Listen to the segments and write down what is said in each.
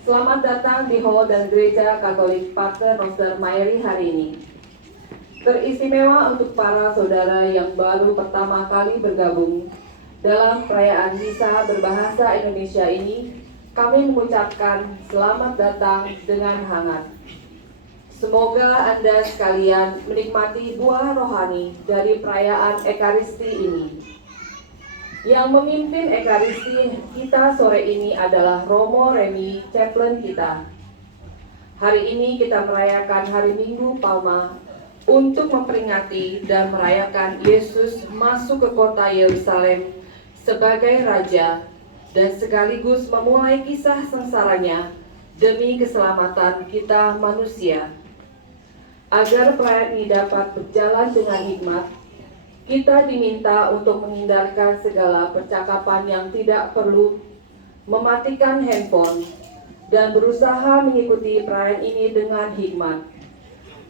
Selamat datang di Hall dan Gereja Katolik Pater Noster Mary hari ini. Teristimewa untuk para saudara yang baru pertama kali bergabung dalam perayaan misa berbahasa Indonesia ini, kami mengucapkan selamat datang dengan hangat. Semoga Anda sekalian menikmati buah rohani dari perayaan Ekaristi ini. Yang memimpin Ekaristi kita sore ini adalah Romo Remi, chaplain kita. Hari ini kita merayakan Hari Minggu Palma untuk memperingati dan merayakan Yesus masuk ke kota Yerusalem sebagai Raja dan sekaligus memulai kisah sengsaranya demi keselamatan kita manusia. Agar perayaan ini dapat berjalan dengan hikmat, kita diminta untuk menghindarkan segala percakapan yang tidak perlu, mematikan handphone, dan berusaha mengikuti perayaan ini dengan hikmat.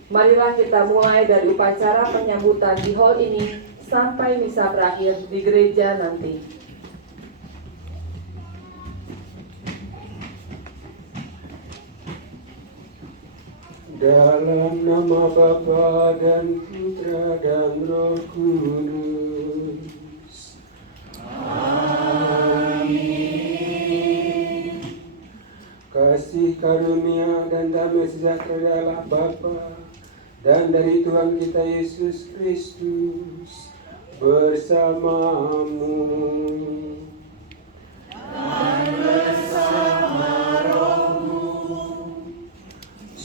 Marilah kita mulai dari upacara penyambutan di hall ini sampai misa berakhir di gereja nanti. Dalam nama Bapa dan Putra dan Roh Kudus. Amin. Kasih karunia dan damai sejahtera Allah Bapa dan dari Tuhan kita Yesus Kristus bersamamu.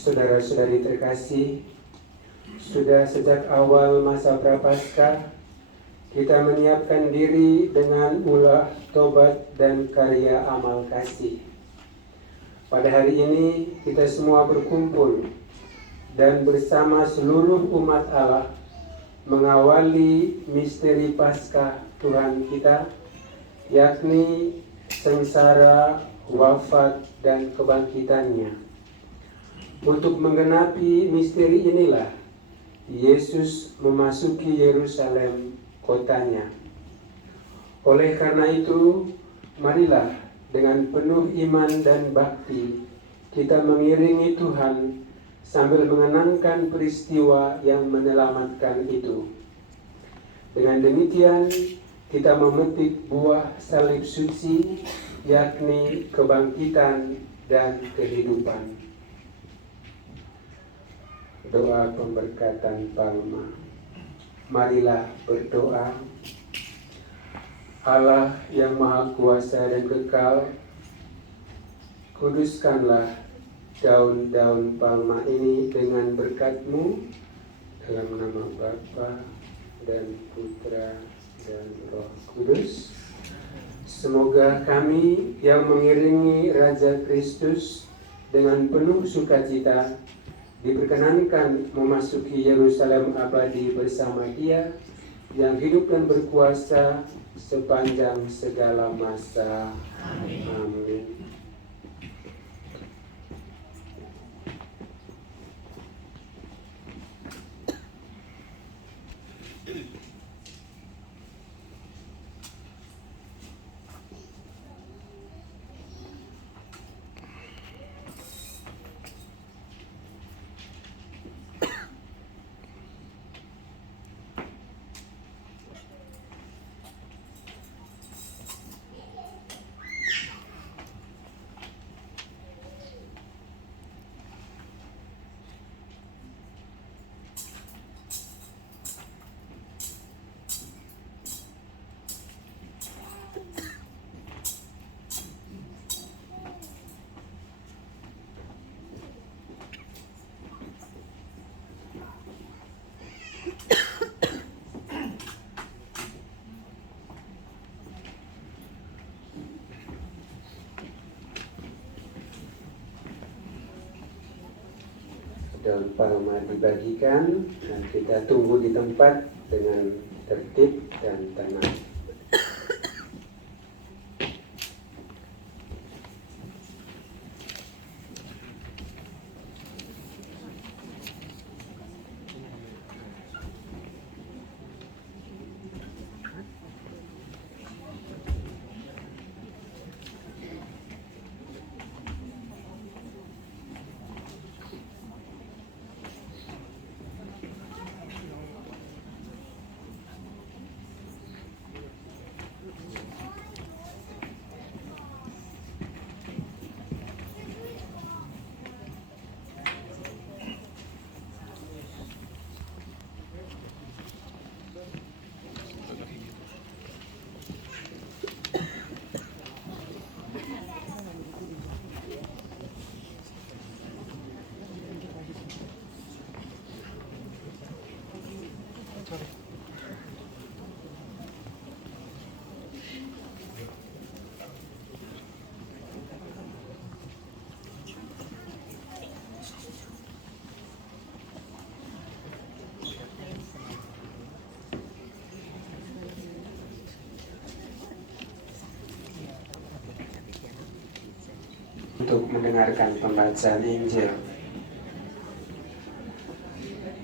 Saudara-saudari terkasih, sudah sejak awal masa Prapaskah kita menyiapkan diri dengan ulah tobat dan karya amal kasih. Pada hari ini kita semua berkumpul dan bersama seluruh umat Allah mengawali misteri Paskah Tuhan kita, yakni sengsara, wafat, dan kebangkitannya. Untuk menggenapi misteri inilah Yesus memasuki Yerusalem, kotanya. Oleh karena itu, marilah dengan penuh iman dan bakti kita mengiringi Tuhan sambil mengenangkan peristiwa yang menyelamatkan itu. Dengan demikian, kita memetik buah salib suci, yakni kebangkitan dan kehidupan. Doa pemberkatan Palma. Marilah berdoa. Allah yang Maha Kuasa dan Kekal, kuduskanlah daun-daun palma ini dengan berkat-Mu, dalam nama Bapa dan Putra dan Roh Kudus. Semoga kami yang mengiringi Raja Kristus dengan penuh sukacita diperkenankan memasuki Yerusalem abadi bersama Dia yang hidup dan berkuasa sepanjang segala masa. Amin. Daun palma dibagikan dan kita tunggu di tempat dengan tertib dan tenang. untuk mendengarkan pembacaan Injil.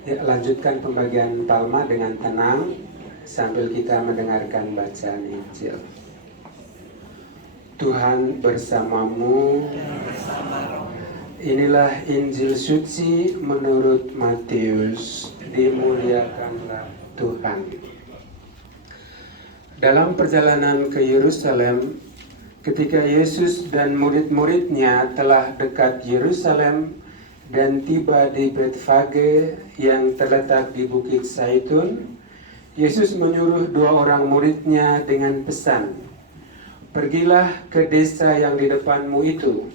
Ya, lanjutkan pembagian Palma dengan tenang sambil kita mendengarkan bacaan Injil. Tuhan bersamamu. Inilah Injil suci menurut Matius. Dimuliakanlah Tuhan. Dalam perjalanan ke Yerusalem, ketika Yesus dan murid-muridnya telah dekat Yerusalem dan tiba di Betfage yang terletak di Bukit Zaitun, Yesus menyuruh 2 orang muridnya dengan pesan, "Pergilah ke desa yang di depanmu itu.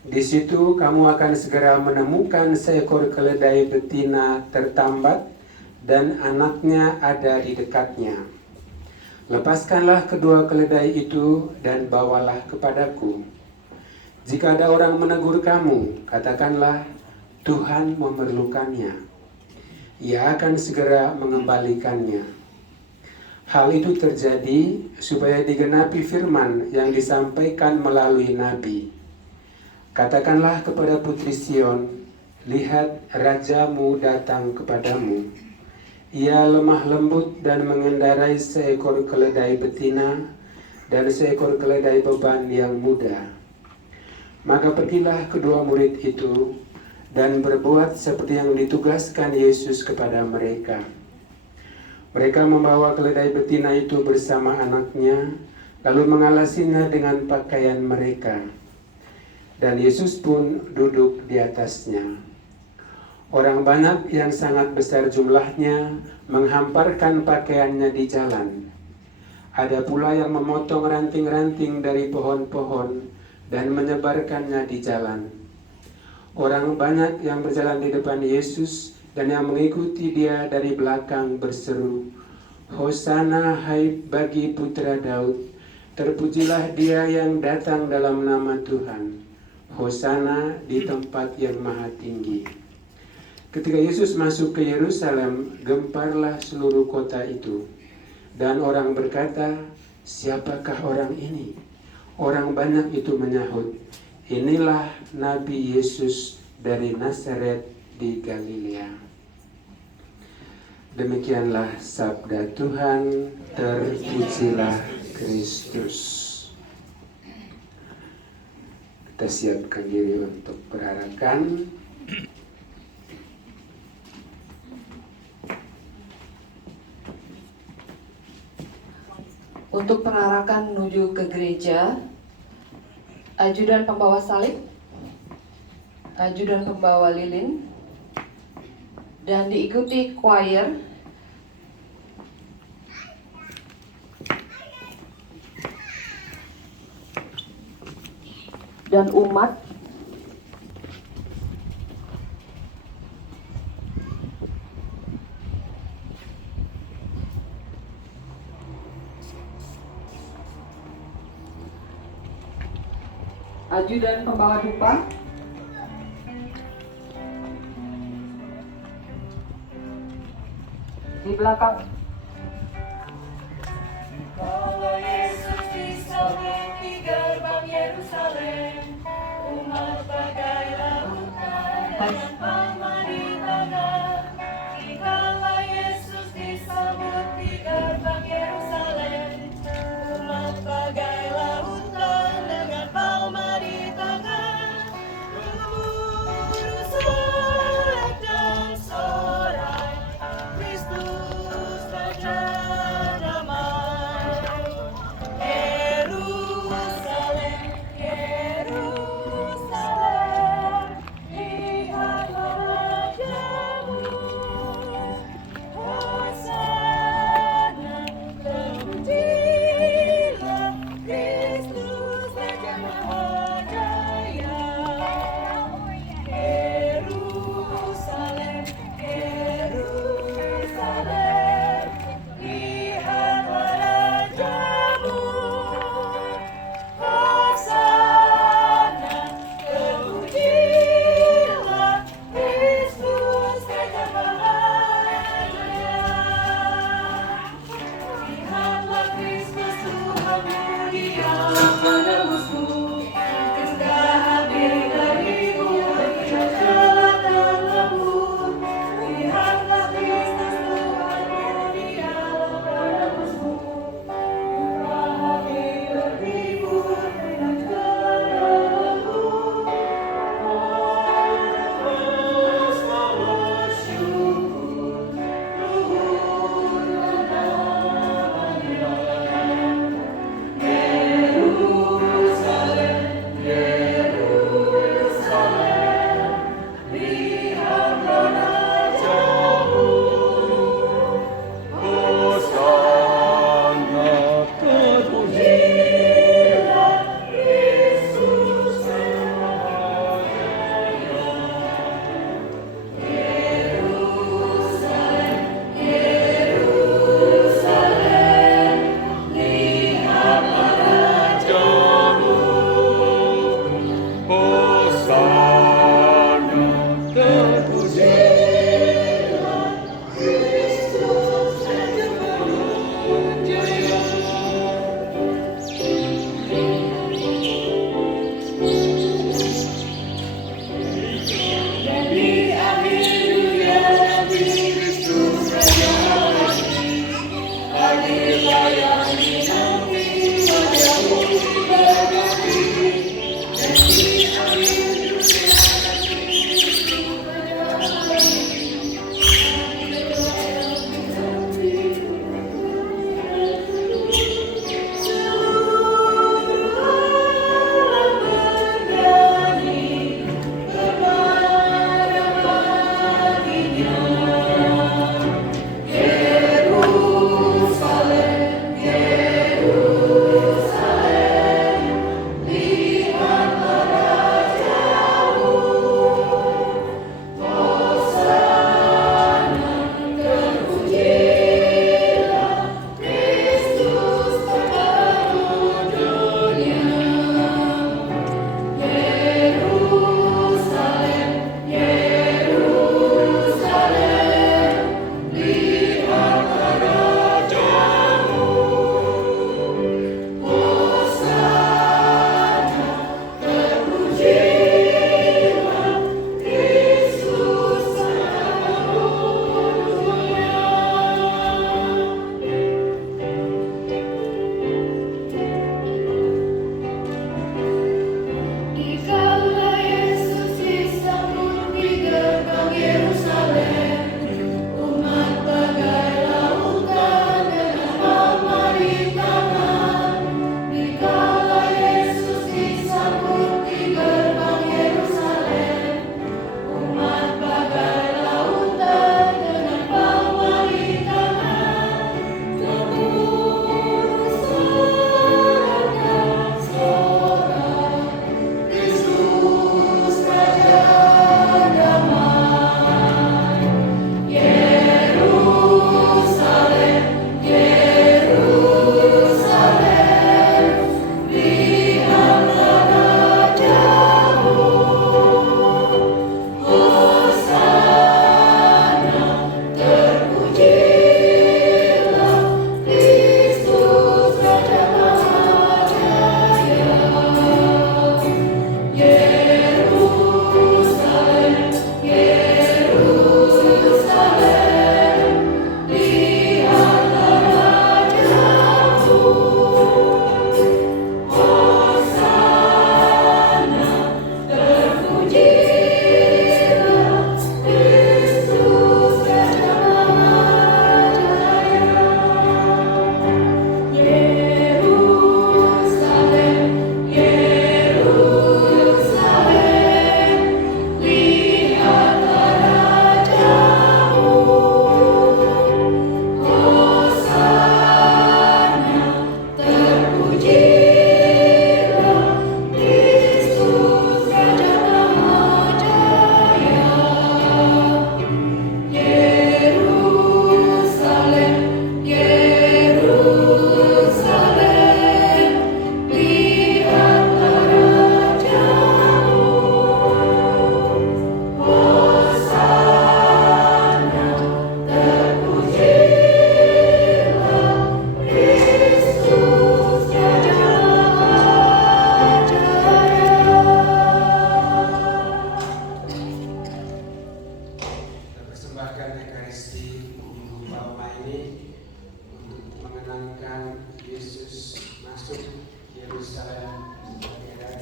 Di situ kamu akan segera menemukan seekor keledai betina tertambat dan anaknya ada di dekatnya. Lepaskanlah kedua keledai itu dan bawalah kepadaku. Jika ada orang menegur kamu, katakanlah, Tuhan memerlukannya. Ia akan segera mengembalikannya." Hal itu terjadi supaya digenapi firman yang disampaikan melalui nabi. "Katakanlah kepada putri Sion, lihat rajamu datang kepadamu. Ia lemah lembut dan mengendarai seekor keledai betina dan seekor keledai beban yang muda." Maka pergilah kedua murid itu dan berbuat seperti yang ditugaskan Yesus kepada mereka. Mereka membawa keledai betina itu bersama anaknya, lalu mengalasinya dengan pakaian mereka. Dan Yesus pun duduk di atasnya. Orang banyak yang sangat besar jumlahnya menghamparkan pakaiannya di jalan. Ada pula yang memotong ranting-ranting dari pohon-pohon dan menyebarkannya di jalan. Orang banyak yang berjalan di depan Yesus dan yang mengikuti dia dari belakang berseru, "Hosana hai bagi putra Daud, terpujilah dia yang datang dalam nama Tuhan. Hosana di tempat yang maha tinggi." Ketika Yesus masuk ke Yerusalem, gemparlah seluruh kota itu. Dan orang berkata, "Siapakah orang ini?" Orang banyak itu menyahut, "Inilah Nabi Yesus dari Nazaret di Galilea." Demikianlah sabda Tuhan, terpujilah Kristus. Kita siapkan diri untuk berarakan. Untuk perarakan menuju ke gereja, ajudan pembawa salib, ajudan pembawa lilin, dan diikuti choir dan umat ajudan pembawa dupa, di belakang. Kalau Yesus disambut di gerbang Yerusalem, umat bagai lautan dengan palma di tangan. Dikala Yesus disambut di gerbang Yerusalem, umat bagai lautan dengan palma di tangan. Gemuruh sorak dan sorai, Kristus Raja damai. Yerusalem, Yerusalem, lihatlah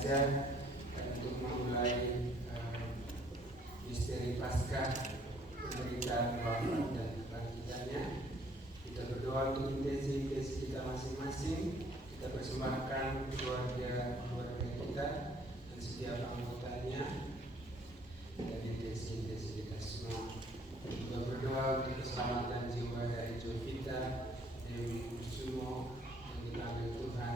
gereja untuk memulai misteri Paskah, penderitaan, wafat dan kebangkitannya. Kita berdoa untuk intensi kita masing-masing. Kita persembahkan keluarga kita dan setiap anggotanya dan intensi kita semua. Juga berdoa untuk keselamatan jiwa dari Jovita, Dewi Kusumo, yang kita ambil Tuhan